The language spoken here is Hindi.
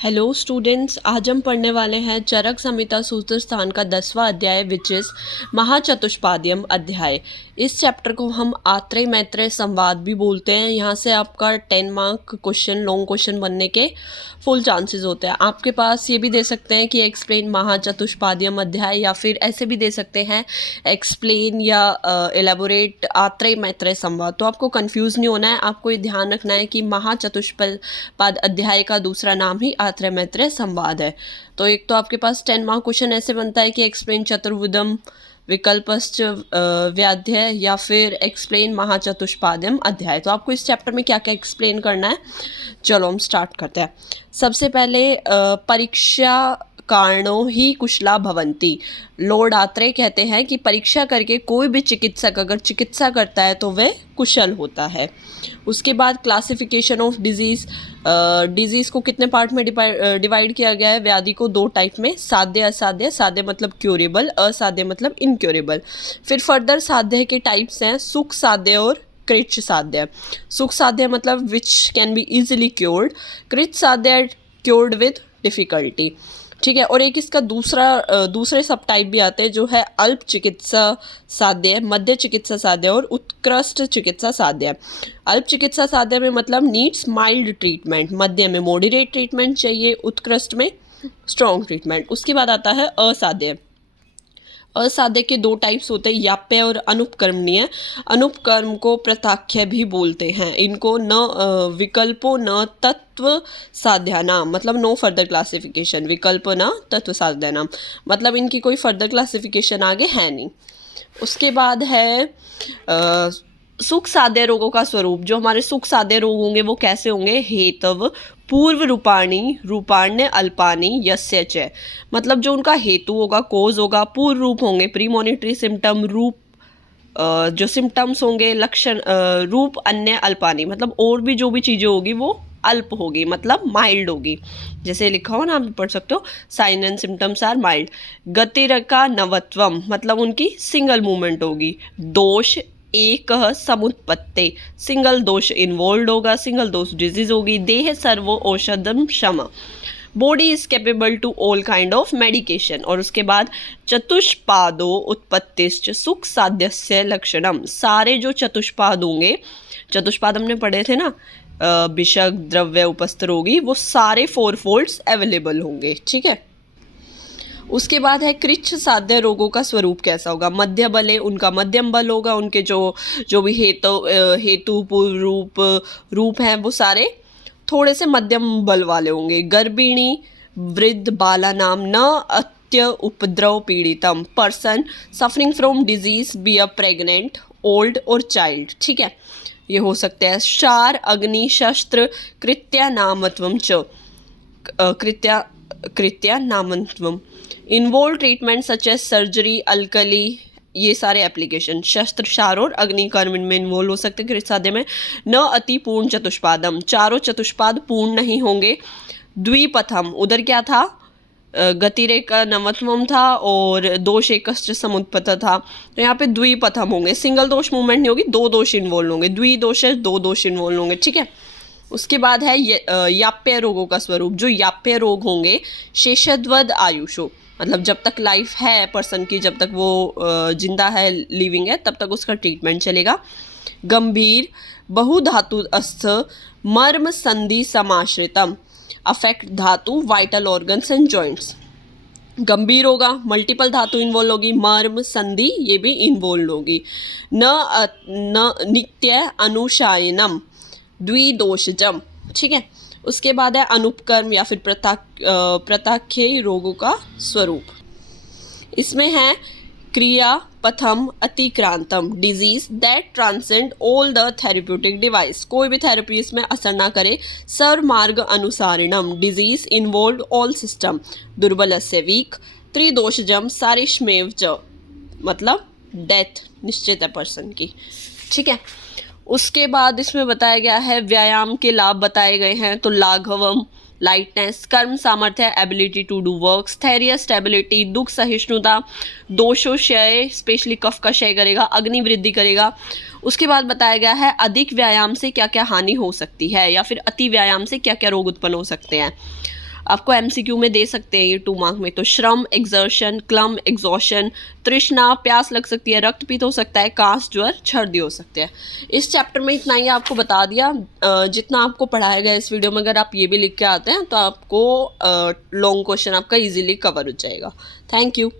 हेलो स्टूडेंट्स, आज हम पढ़ने वाले हैं चरक संहिता सूत्र स्थान का 10वां अध्याय विच इज महाचतुष्पाद्यम अध्याय। इस चैप्टर को हम आत्रेय मैत्रेय संवाद भी बोलते हैं। यहाँ से आपका 10 मार्क क्वेश्चन, लॉन्ग क्वेश्चन बनने के फुल चांसेस होते हैं। आपके पास ये भी दे सकते हैं कि एक्सप्लेन महाचतुष्पाद्यम अध्याय, या फिर ऐसे भी दे सकते हैं एक्सप्लेन या एलेबोरेट आत्रेय मैत्रेय संवाद। तो आपको कंफ्यूज नहीं होना है, आपको ये ध्यान रखना है कि महाचतुष्पाद अध्याय का दूसरा नाम ही आत्रेय मैत्रेय संवाद है। तो एक तो आपके पास 10 मार्क क्वेश्चन ऐसे बनता है कि एक्सप्लेन चतुर्विधम विकल्पश्च व्याध्य, या फिर एक्सप्लेन महाचतुष्पाद्यम अध्याय। तो आपको इस चैप्टर में क्या क्या एक्सप्लेन करना है, चलो हम स्टार्ट करते हैं। सबसे पहले परीक्षा कारणों ही कुशला भवंती। लॉर्ड आत्रेय कहते हैं कि परीक्षा करके कोई भी चिकित्सक अगर चिकित्सा करता है तो वह कुशल होता है। उसके बाद क्लासिफिकेशन ऑफ डिजीज़, डिजीज़ को कितने पार्ट में डिवाइड किया गया है। व्याधि को 2 टाइप में, साध्य असाध्य। साध्य मतलब क्योरेबल, असाध्य मतलब इनक्योरेबल। फिर फर्दर साध्य के टाइप्स हैं सुख साध्य और कृच्छ साध्य। सुख साध्य मतलब which can be easily cured, कृच्छ साध्य क्योर्ड विद डिफ़िकल्टी। ठीक है। और एक इसका दूसरे सब टाइप भी आते हैं जो है अल्प चिकित्सा साध्य, मध्य चिकित्सा साध्य और उत्कृष्ट चिकित्सा साध्य। अल्प चिकित्सा साध्य में मतलब नीड्स माइल्ड ट्रीटमेंट, मध्य में मॉडरेट ट्रीटमेंट चाहिए, उत्कृष्ट में स्ट्रॉन्ग ट्रीटमेंट। उसके बाद आता है असाध्य। असाध्य के 2 टाइप्स होते हैं, याप्य और अनुपकर्मणीय। अनुपकर्म को प्रताख्य भी बोलते हैं। इनको न विकल्पो न तत्व साध्यानाम, मतलब नो फर्दर क्लासिफिकेशन। विकल्प न तत्व साध्यानाम मतलब इनकी कोई फर्दर क्लासिफिकेशन आगे है नहीं। उसके बाद है सुख साध्य रोगों का स्वरूप। जो हमारे सुख साध्य रोग होंगे वो कैसे होंगे। हेतव पूर्व रूपाणी रूपाण्य अल्पानी यस्य च, मतलब जो उनका हेतु होगा, कोज होगा, पूर्व रूप होंगे प्रीमोनिटरी सिम्टम, रूप जो सिम्टम्स होंगे, लक्षण रूप अन्य अल्पानी, मतलब और भी जो भी चीज़ें होगी वो अल्प होगी, मतलब माइल्ड होगी। जैसे लिखा हो ना, आप पढ़ सकते हो, sign and symptoms are mild. गतिरका नवत्वम मतलब उनकी सिंगल मूवमेंट होगी। दोष एक समुत्पत्ति, सिंगल दोष इन्वॉल्व होगा, सिंगल दोष डिजीज होगी। देह सर्वो औषधम क्षम, body is capable to all kind of medication. और उसके बाद चतुष्पादो उत्पत्तिश्च सुख साध्यस्य लक्षणम, सारे जो चतुष्पाद होंगे, चतुष्पाद हमने पढ़े थे ना, विषक द्रव्य उपस्थ रोगी, वो सारे 4 फोल्ड्स अवेलेबल होंगे। ठीक है। उसके बाद है कृच्छ साध्य रोगों का स्वरूप कैसा होगा। मध्य बल है, उनका मध्यम बल होगा। उनके जो भी हेतु पूर्व रूप हैं वो सारे थोड़े से मध्यम बल वाले होंगे। गर्भिणी वृद्ध बाला नाम न अत्य उपद्रव पीड़ितम, person suffering from disease be a pregnant old और चाइल्ड। ठीक है, ये हो सकते हैं। शार अग्नि शस्त्र कृत्या नामत्वम च, कृत्या नामत्वम। Involve treatment such as surgery alkali, ये सारे एप्लीकेशन। शस्त्र शार और अग्नि कर्म में इन्वॉल्व हो सकते हैं कृच्छ साध्य में। न अति पूर्ण चतुष्पादम, चारों चतुष्पाद पूर्ण नहीं होंगे। द्विपथम, उधर क्या था, गतिरेका नवत्वम था और दोष एकश्च समुत्पत्त था। तो यहाँ पे द्विपथम होंगे, सिंगल दोष मूवमेंट नहीं होगी, 2 दोष इन्वॉल्व होंगे। द्विदोष है, 2 दोष इन्वॉल्व होंगे। ठीक है। उसके बाद है याप्य रोगों का स्वरूप। जो याप्य रोग होंगे, शेषद्वद आयुषो, मतलब जब तक लाइफ है पर्सन की, जब तक वो जिंदा है, लिविंग है, तब तक उसका ट्रीटमेंट चलेगा। गंभीर बहुधातु अस्थ मर्म संधि समाश्रितम, अफेक्ट धातु वाइटल ऑर्गन्स एंड जॉइंट्स। गंभीर होगा, मल्टीपल धातु इन्वॉल्व होगी, मर्म संधि ये भी इन्वॉल्व होगी। न नित्य अनुशायनम द्विदोषजम। ठीक है। उसके बाद है अनुपकर्म या फिर प्रताख्य रोगों का स्वरूप। इसमें है क्रिया पथम अतिक्रांतम, disease that transcend all the therapeutic device, कोई भी थेरेपी इसमें असर ना करे। सर्वमार्ग अनुसारिणम, डिजीज इन्वॉल्व ऑल सिस्टम, दुर्बलस्य वीक। त्रिदोषजम सारिष्मेव च, मतलब डेथ निश्चित है पर्सन की। ठीक है। उसके बाद इसमें बताया गया है व्यायाम के लाभ बताए गए हैं। तो लाघवम लाइटनेस, कर्म सामर्थ्य एबिलिटी टू डू वर्क, स्थैर्य स्टेबिलिटी, दुख सहिष्णुता, दोषोक्षय स्पेशली कफ का क्षय करेगा, अग्नि वृद्धि करेगा। उसके बाद बताया गया है अधिक व्यायाम से क्या क्या हानि हो सकती है, या फिर अति व्यायाम से क्या क्या रोग उत्पन्न हो सकते हैं। आपको एमसीक्यू में दे सकते हैं ये 2 मार्क में। तो श्रम, एक्सर्शन, क्लम, एग्जॉशन, तृष्णा, प्यास लग सकती है, रक्तपित्त हो सकता है, काश, ज्वर, छर्दी हो सकते हैं। इस चैप्टर में इतना ही आपको बता दिया। जितना आपको पढ़ाया गया इस वीडियो में अगर आप ये भी लिख के आते हैं तो आपको लॉन्ग क्वेश्चन आपका ईजिली कवर हो जाएगा। Thank you.